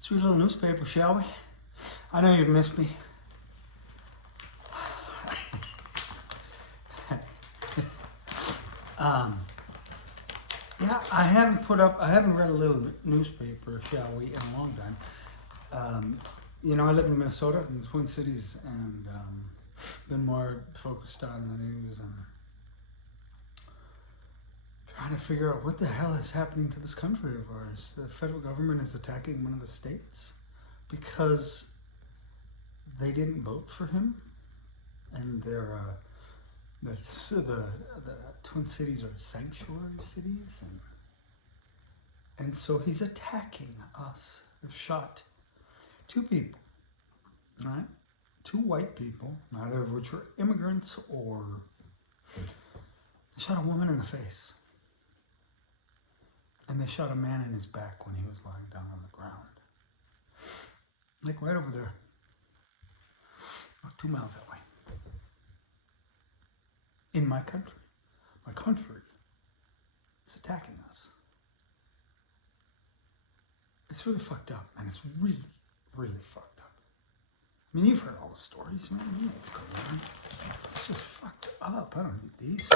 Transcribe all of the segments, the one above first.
Let's read a little newspaper, shall we? I know you've missed me. Yeah, I haven't read a little newspaper, shall we, in a long time. I live in Minnesota, in the Twin Cities, and been more focused on the news and trying to figure out what the hell is happening to this country of ours. The federal government is attacking one of the states because they didn't vote for him, and they're the Twin Cities are sanctuary cities, and so he's attacking us. They've shot two people, right? Two white people, neither of which were immigrants, or they shot a woman in the face. And they shot a man in his back when he was lying down on the ground. Like right over there. About 2 miles that way. In my country. My country is attacking us. It's really fucked up, man. It's really, really fucked up. I mean, you've heard all the stories, man. You know what's going on. It's just fucked up. I don't need these.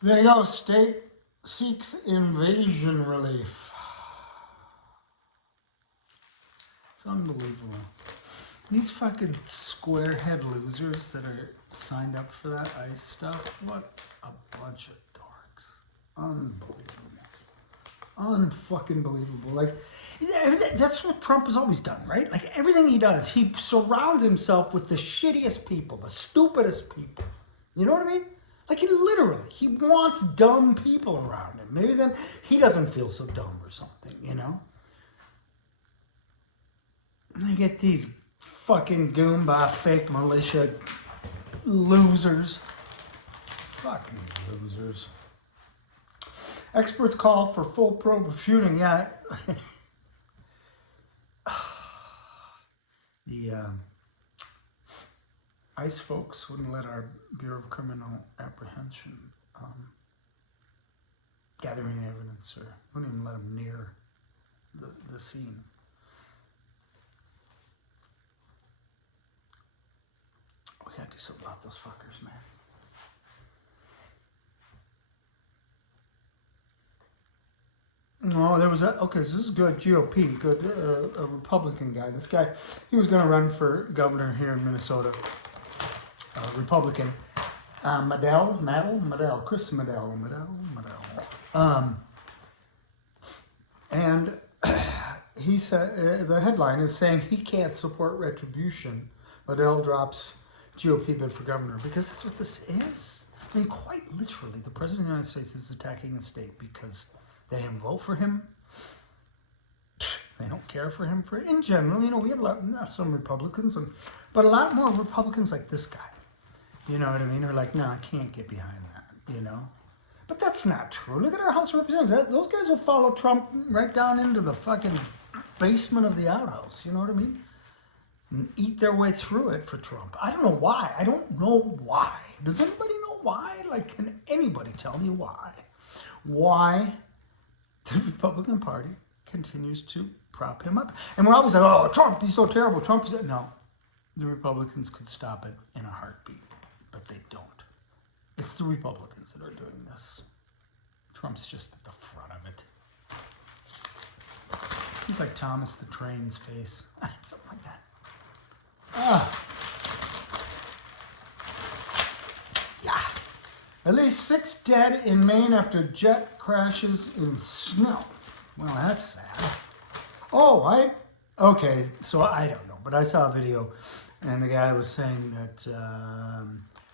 There you go. State seeks invasion relief. It's unbelievable. These fucking squarehead losers that are signed up for that ICE stuff, what a bunch of dorks. Unbelievable. Unfucking believable. Like, that's what Trump has always done, right? Like, everything he does, he surrounds himself with the shittiest people, the stupidest people. You know what I mean? Like, he wants dumb people around him. Maybe then he doesn't feel so dumb or something, you know? And I get these fucking Goomba fake militia losers. Fucking losers. Experts call for full probe of shooting. Yeah. The ICE folks wouldn't let our Bureau of Criminal Apprehension gather any evidence, or wouldn't even let them near the scene. We gotta do something about those fuckers, man. No, there was okay, so this is good, GOP, good, a Republican guy. This guy, he was going to run for governor here in Minnesota, Republican. Chris Medell. And he said, the headline is saying he can't support retribution. Medell drops GOP bid for governor, because that's what this is. I mean, quite literally, the President of the United States is attacking a state because they didn't vote for him. They don't care for him. In general, we have some Republicans, but a lot more Republicans like this guy. You know what I mean? Are like, no, I can't get behind that, But that's not true. Look at our House of Representatives. Those guys will follow Trump right down into the fucking basement of the outhouse. You know what I mean? And eat their way through it for Trump. I don't know why. Does anybody know why? Like, can anybody tell me why? Why the Republican Party continues to prop him up? And we're always like, oh, Trump, he's so terrible. No, the Republicans could stop it in a heartbeat, but they don't. It's the Republicans that are doing this. Trump's just at the front of it. He's like Thomas the Train's face. Something like that. Yeah. At least 6 dead in Maine after jet crashes in snow. Well, that's sad. Okay, so I don't know, but I saw a video, and the guy was saying that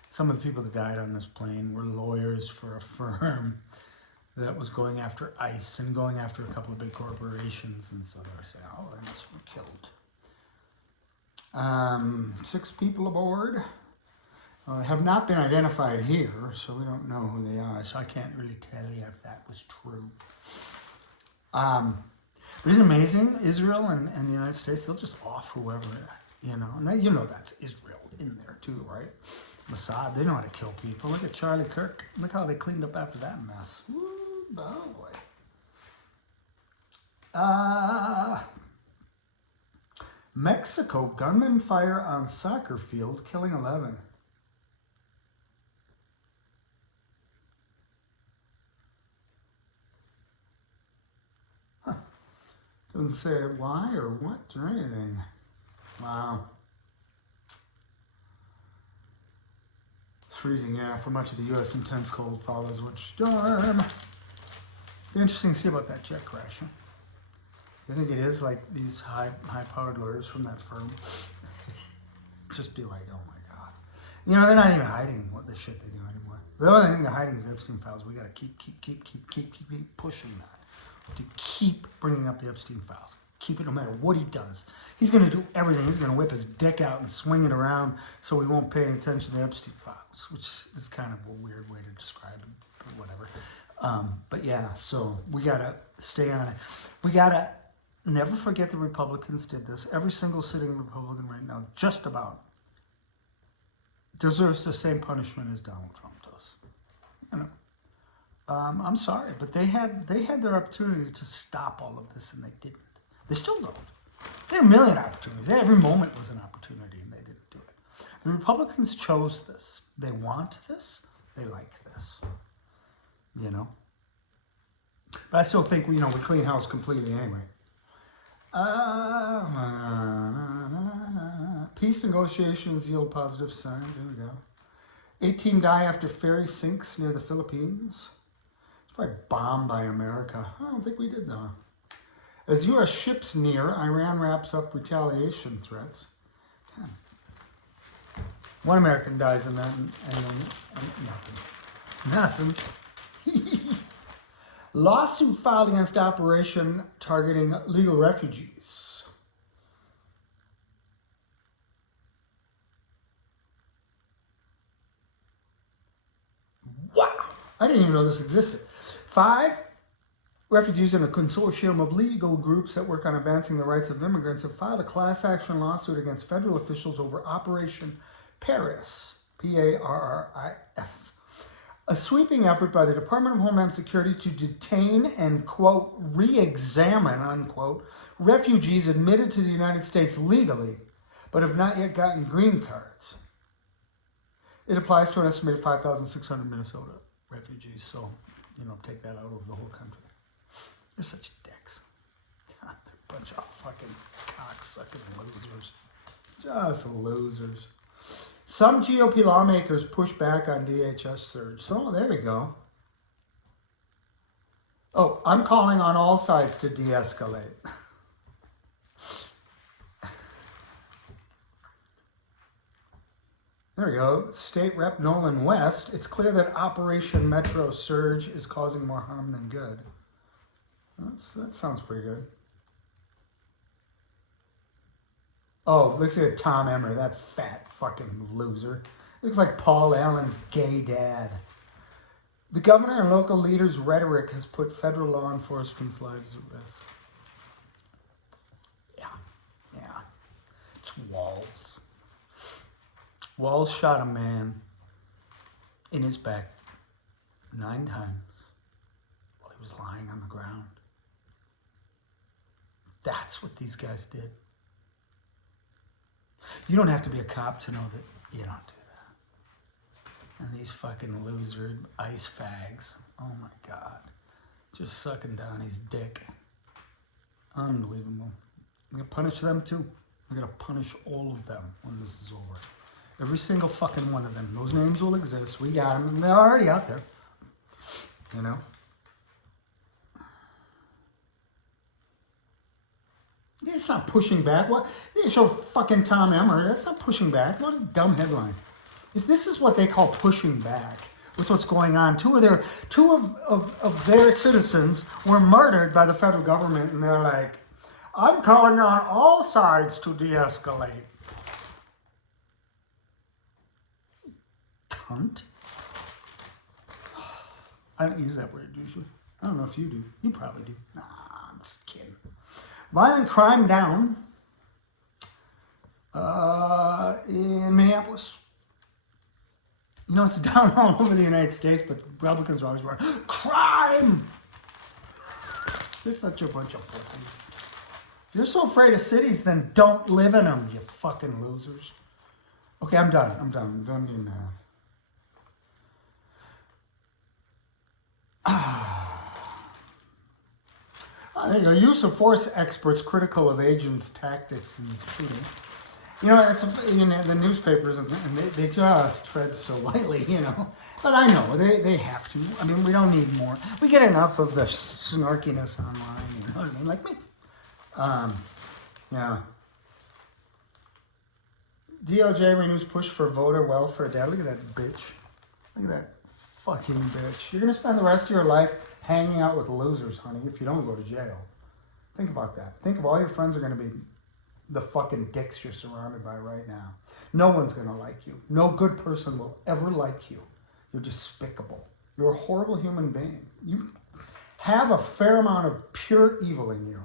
some of the people that died on this plane were lawyers for a firm that was going after ICE and going after a couple of big corporations, and so they were saying, oh, they must have been killed. 6 people aboard. Have not been identified here, so we don't know who they are, so I can't really tell you if that was true. But isn't it amazing? Israel and the United States, they'll just off whoever, and that's Israel in there too, right? Mossad, they know how to kill people. Look at Charlie Kirk. Look how they cleaned up after that mess. Woo, boy. Mexico, gunmen fire on soccer field, killing 11. Huh. Doesn't say why or what or anything. Wow. It's freezing, yeah. For much of the U.S., intense cold follows winter storm. Be interesting to see about that jet crash. Huh? I think it is like these high-powered lawyers from that firm. Just be like, oh my God. You know, they're not even hiding what the shit they do anymore. The only thing they're hiding is the Epstein files. We got to keep pushing that. To keep bringing up the Epstein files. Keep it no matter what he does. He's going to do everything. He's going to whip his dick out and swing it around so we won't pay any attention to the Epstein files, which is kind of a weird way to describe it, but whatever. But yeah, so we got to stay on it. We got to never forget the Republicans did this. Every single sitting Republican right now, just about, deserves the same punishment as Donald Trump does. You know, I'm sorry, but they had their opportunity to stop all of this, and they didn't. They still don't. There are a million opportunities. Every moment was an opportunity, and they didn't do it. The Republicans chose this. They want this. They like this. You know. But I still think we clean house completely anyway. Peace negotiations yield positive signs. There we go. 18 die after ferry sinks near the Philippines. It's probably bombed by America. I don't think we did though. As U.S. ships near, Iran wraps up retaliation threats. One American dies in that, and nothing. Lawsuit filed against operation targeting legal refugees. Wow! I didn't even know this existed. 5 refugees in a consortium of legal groups that work on advancing the rights of immigrants have filed a class action lawsuit against federal officials over Operation Paris, P-A-R-R-I-S. A sweeping effort by the Department of Homeland Security to detain and, quote, re-examine, unquote, refugees admitted to the United States legally, but have not yet gotten green cards. It applies to an estimated 5,600 Minnesota refugees, so, take that out over the whole country. They're such dicks. God, they're a bunch of fucking cocksucking losers. Just losers. Some GOP lawmakers push back on DHS surge. So there we go. Oh, I'm calling on all sides to de-escalate. There we go. State Rep Nolan West. It's clear that Operation Metro Surge is causing more harm than good. That sounds pretty good. Oh, looks like Tom Emmer, that fat fucking loser. Looks like Paul Allen's gay dad. The governor and local leaders' rhetoric has put federal law enforcement's lives at risk. Yeah. It's Walz. Walz shot a man in his back 9 times while he was lying on the ground. That's what these guys did. You don't have to be a cop to know that you don't do that. And these fucking loser ice fags, oh my God, just sucking down his dick. Unbelievable. I'm gonna punish them too. I'm gonna punish all of them when this is over. Every single fucking one of them. Those names will exist. We got them, and they're already out there. You know? It's not pushing back. What? They show fucking Tom Emmer. That's not pushing back. What a dumb headline. If this is what they call pushing back with what's going on, two of their citizens were murdered by the federal government, and they're like, I'm calling on all sides to de-escalate. Cunt. I don't use that word usually. I don't know if you do. You probably do. Nah, I'm just kidding. Violent crime down in Minneapolis. You know, it's down all over the United States, but Republicans are always running, crime! You're such a bunch of pussies. If you're so afraid of cities, then don't live in them, you fucking losers. Okay, I'm done. I'm done being mad. There you go. Use of force experts critical of agents' tactics in shooting. You know, that's the newspapers, and they just tread so lightly, you know. But I know they have to. I mean, we don't need more. We get enough of the snarkiness online. You know what I mean? Like me. Yeah. DOJ renews push for voter welfare data. Look at that bitch. Look at that fucking bitch. You're gonna spend the rest of your life hanging out with losers, honey, if you don't go to jail. Think about that. Think of all your friends are gonna be the fucking dicks you're surrounded by right now. No one's gonna like you. No good person will ever like you. You're despicable. You're a horrible human being. You have a fair amount of pure evil in you.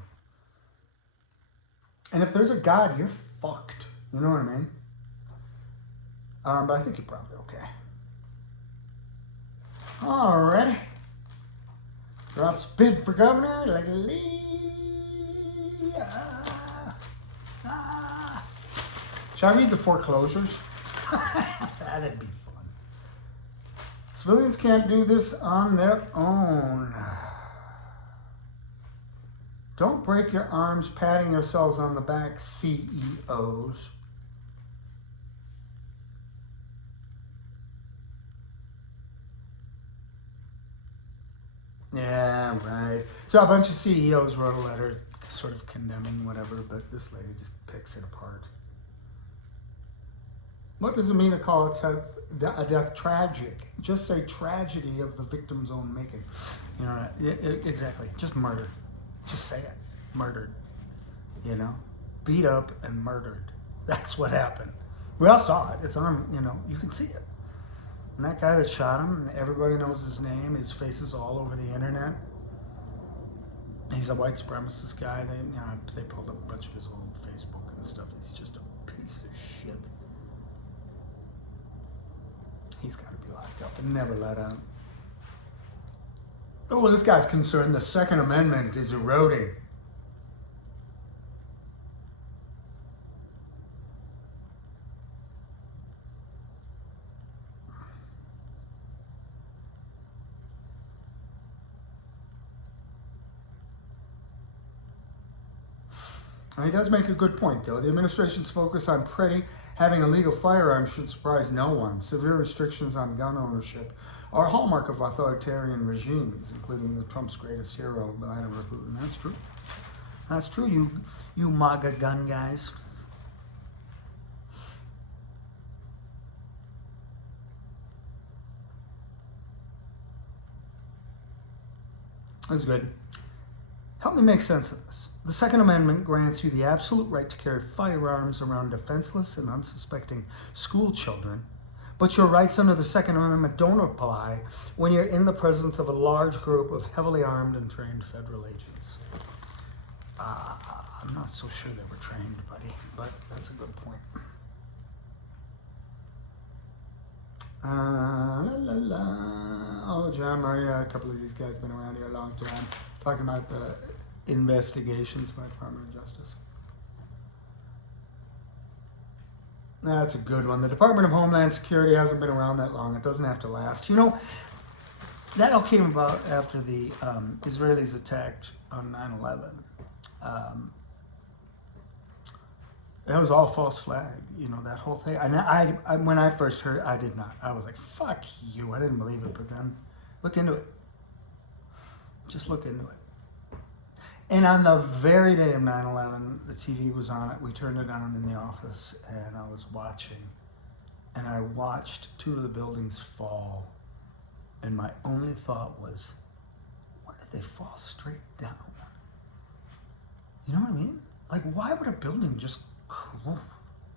And if there's a God, you're fucked. You know what I mean? But I think you're probably okay. Alrighty. Drops bid for governor like Shall I read the foreclosures? That'd be fun. Civilians can't do this on their own. Don't break your arms patting yourselves on the back, CEOs. Yeah, right. So a bunch of CEOs wrote a letter sort of condemning whatever, but this lady just picks it apart. What does it mean to call a death tragic? Just say tragedy of the victim's own making. You know, exactly. Just murder. Just say it. Murdered. You know? Beat up and murdered. That's what happened. We all saw it. It's on, you know, you can see it. And that guy that shot him, everybody knows his name. His face is all over the internet. He's a white supremacist guy. They pulled up a bunch of his old Facebook and stuff. He's just a piece of shit. He's got to be locked up and never let out. Oh, well, this guy's concerned the Second Amendment is eroding. And he does make a good point, though. The administration's focus on having a legal firearm should surprise no one. Severe restrictions on gun ownership are a hallmark of authoritarian regimes, including the Trump's greatest hero, Vladimir Putin. That's true. That's true, you MAGA gun guys. That's good. Help me make sense of this. The Second Amendment grants you the absolute right to carry firearms around defenseless and unsuspecting school children, but your rights under the Second Amendment don't apply when you're in the presence of a large group of heavily armed and trained federal agents. I'm not so sure they were trained, buddy, but that's a good point. Oh, John Maria, a couple of these guys been around here a long time, talking about the investigations by the Department of Justice. That's a good one. The Department of Homeland Security hasn't been around that long. It doesn't have to last. You know, that all came about after the Israelis attacked on 9/11. That was all false flag, you know, that whole thing. And I when I first heard, I did not. I was like, fuck you. I didn't believe it. But then look into it. Just look into it. And on the very day of 9/11, the TV was on it. We turned it on in the office, and I was watching. And I watched two of the buildings fall. And my only thought was, why did they fall straight down? You know what I mean? Like, why would a building just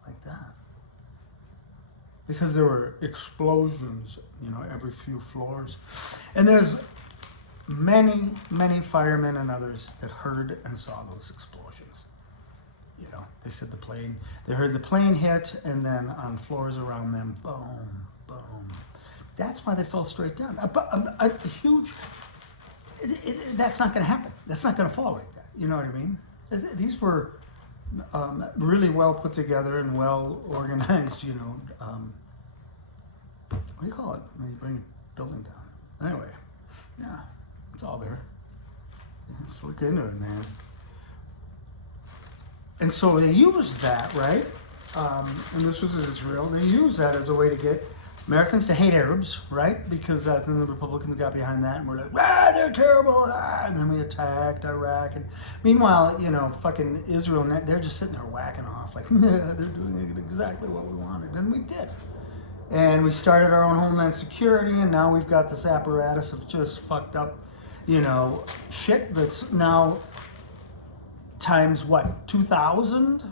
like that? Because there were explosions, you know, every few floors. And there's many, many firemen and others that heard and saw those explosions. You know, they said they heard the plane hit, and then on floors around them, boom, boom. That's why they fell straight down. A huge, That's not going to happen. That's not going to fall like that. You know what I mean? These were really well put together and well organized. What do you call it when you bring a building down? Anyway, yeah, it's all there. Just look into it, man. And so they used that, right? And this was Israel. They used that as a way to get Americans to hate Arabs, right? Because then the Republicans got behind that and were like, they're terrible. And then we attacked Iraq. And meanwhile, fucking Israel, they're just sitting there whacking off like, they're doing exactly what we wanted. And we did. And we started our own homeland security, and now we've got this apparatus of just fucked up, shit that's now times what, 2,000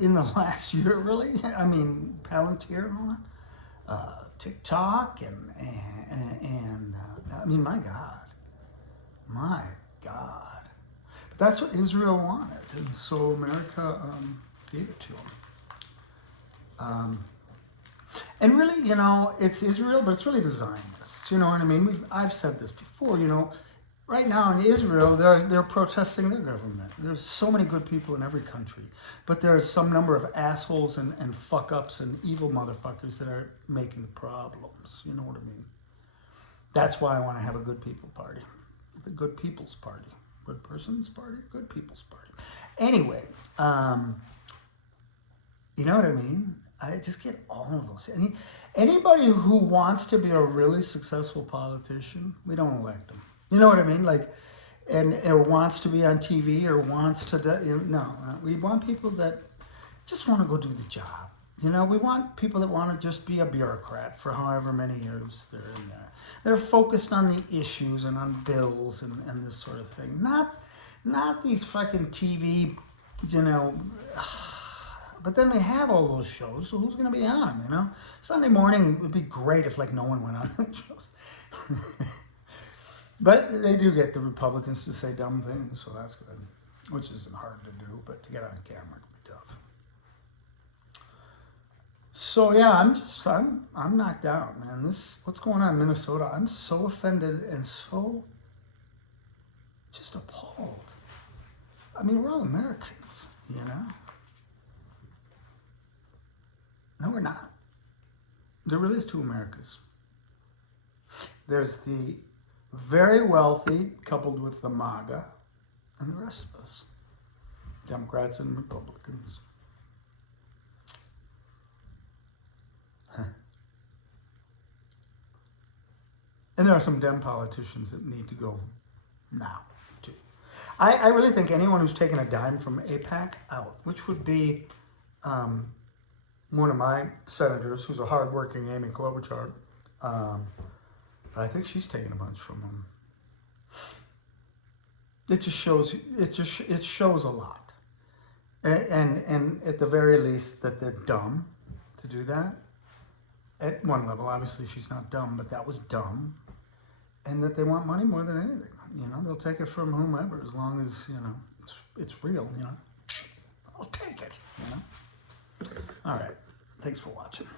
in the last year, really? I mean, Palantir and all that, TikTok, and I mean, my God. But that's what Israel wanted, and so America gave it to them. And really, it's Israel, but it's really the Zionists. You know what I mean? I've said this before. Right now in Israel, they're protesting their government. There's so many good people in every country, but there's some number of assholes and fuck-ups and evil motherfuckers that are making the problems. You know what I mean? That's why I want to have a good people party. The good people's party. Good person's party, good people's party. Anyway, you know what I mean? I just get all of those. Anybody who wants to be a really successful politician, we don't elect them. You know what I mean? Or wants to be on TV or wants to, no. We want people that just want to go do the job. We want people that want to just be a bureaucrat for however many years they're in there. They're focused on the issues and on bills and this sort of thing. Not these fucking TV, But then we have all those shows, so who's going to be on them, Sunday morning would be great if, no one went on the shows. But they do get the Republicans to say dumb things, so that's good. Which isn't hard to do, but to get on camera can be tough. So, yeah, I'm knocked out, man. What's going on in Minnesota, I'm so offended and so just appalled. I mean, we're all Americans, No, we're not. There really is two Americas. There's the very wealthy coupled with the MAGA and the rest of us. Democrats and Republicans. And there are some Dem politicians that need to go now, too. I really think anyone who's taken a dime from AIPAC out, which would be one of my senators, who's a hardworking Amy Klobuchar, I think she's taken a bunch from them. It shows a lot, and at the very least that they're dumb to do that. At one level, obviously she's not dumb, but that was dumb, and that they want money more than anything. They'll take it from whomever as long as it's real. I'll take it. All right. Thanks for watching.